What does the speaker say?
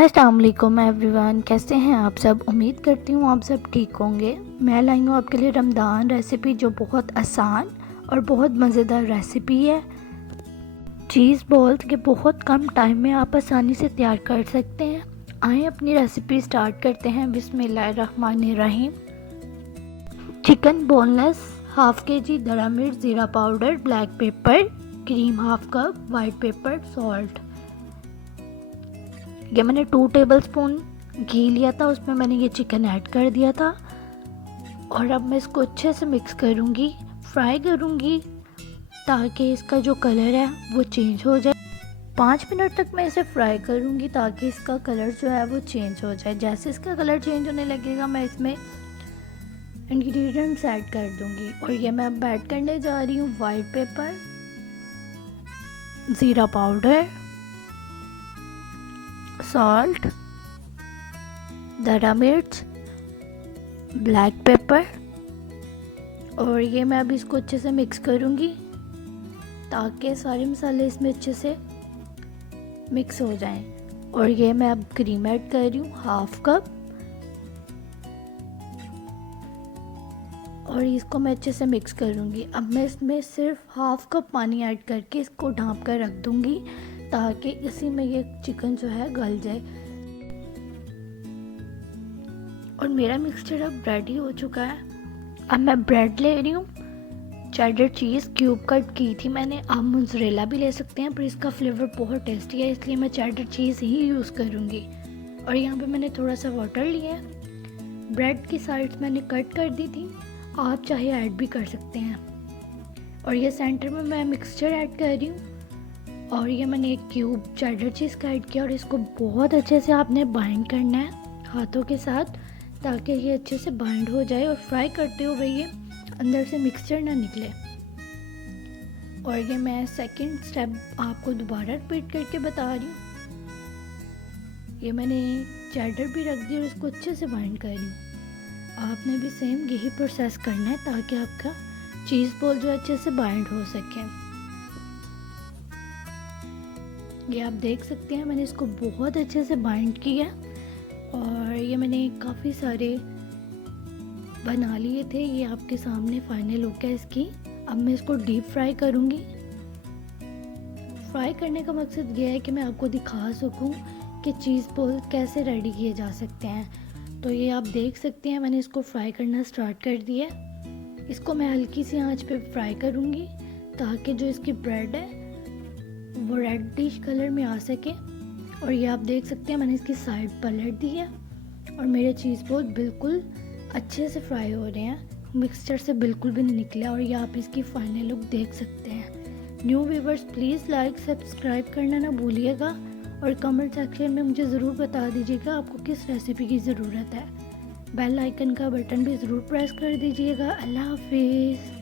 अस्सलाम वालेकुम एवरीवन, कैसे हैं आप सब। उम्मीद करती हूँ आप सब ठीक होंगे। मैं लाई हूँ आपके लिए रमज़ान रेसिपी जो बहुत आसान और बहुत मज़ेदार रेसिपी है। चीज़ बॉल्स के बहुत कम टाइम में आप आसानी से तैयार कर सकते हैं। आइए अपनी रेसिपी स्टार्ट करते हैं। बिस्मिल्लाहिर्रहमानिर्रहीम। चिकन बोनलेस हाफ़ kg, धरा मिर्च, ज़ीरा powder, black pepper, cream half cup, white paper, salt. ये मैंने 2 टेबलस्पून घी लिया था, उसमें मैंने ये चिकन ऐड कर दिया था और अब मैं इसको अच्छे से मिक्स करूँगी, फ्राई करूँगी ताकि इसका जो कलर है वो चेंज हो जाए। 5 मिनट तक मैं इसे फ्राई करूँगी ताकि इसका कलर जो है वो चेंज हो जाए। जैसे इसका कलर चेंज होने लगेगा मैं इसमें इंग्रेडिएंट्स ऐड कर दूँगी और ये मैं अब ऐड करने जा रही हूँ वाइट पेपर, ज़ीरा पाउडर, सॉल्ट, धरा मिर्च, ब्लैक पेपर और ये मैं अब इसको अच्छे से मिक्स करूँगी ताकि सारे मसाले इसमें अच्छे से मिक्स हो जाएं। और ये मैं अब क्रीम ऐड कर रही हूँ हाफ कप और इसको मैं अच्छे से मिक्स करूँगी। अब मैं इसमें सिर्फ हाफ कप पानी ऐड करके इसको ढाँप कर रख दूँगी ताकि इसी में ये चिकन जो है गल जाए। और मेरा मिक्सचर अब रेडी हो चुका है। अब मैं ब्रेड ले रही हूँ, चेडर चीज़ क्यूब कट की थी मैंने। आप मोज़रेला भी ले सकते हैं पर इसका फ्लेवर बहुत टेस्टी है, इसलिए मैं चेडर चीज़ ही यूज़ करूँगी। और यहाँ पे मैंने थोड़ा सा वाटर लिया है। ब्रेड की साइड्स मैंने कट कर दी थी, आप चाहे ऐड भी कर सकते हैं। और ये सेंटर में मैं मिक्सचर ऐड कर रही हूँ और ये मैंने एक क्यूब चेडर चीज़ का ऐड किया और इसको बहुत अच्छे से आपने बाइंड करना है हाथों के साथ ताकि ये अच्छे से बाइंड हो जाए और फ्राई करते हुए ये अंदर से मिक्सचर ना निकले। और ये मैं सेकंड स्टेप आपको दोबारा रिपीट करके बता रही हूँ। ये मैंने चेडर भी रख दी और इसको अच्छे से बाइंड कर रही हूँ। आपने भी सेम यही प्रोसेस करना है ताकि आपका चीज़ बॉल जो अच्छे से बाइंड हो सके। ये आप देख सकते हैं मैंने इसको बहुत अच्छे से बाइंड किया और ये मैंने काफ़ी सारे बना लिए थे। ये आपके सामने फाइनल लुक है इसकी। अब मैं इसको डीप फ्राई करूँगी। फ्राई करने का मकसद ये है कि मैं आपको दिखा सकूँ कि चीज़ बॉल कैसे रेडी किए जा सकते हैं। तो ये आप देख सकते हैं मैंने इसको फ्राई करना स्टार्ट कर दिया। इसको मैं हल्की सी आंच पे फ्राई करूँगी ताकि जो इसकी ब्रेड है वो रेडिश कलर में आ सके। और ये आप देख सकते हैं मैंने इसकी साइड पलट दी है और मेरे चीज़ बॉल बिल्कुल अच्छे से फ्राई हो रहे हैं, मिक्सचर से बिल्कुल भी नहीं निकले। और ये आप इसकी फाइनल लुक देख सकते हैं। New viewers please like subscribe करना ना भूलिएगा और कमेंट सेक्शन में मुझे ज़रूर बता दीजिएगा आपको किस रेसिपी की ज़रूरत है। बेल आइकन का बटन भी ज़रूर प्रेस कर दीजिएगा। अल्लाह हाफिज़।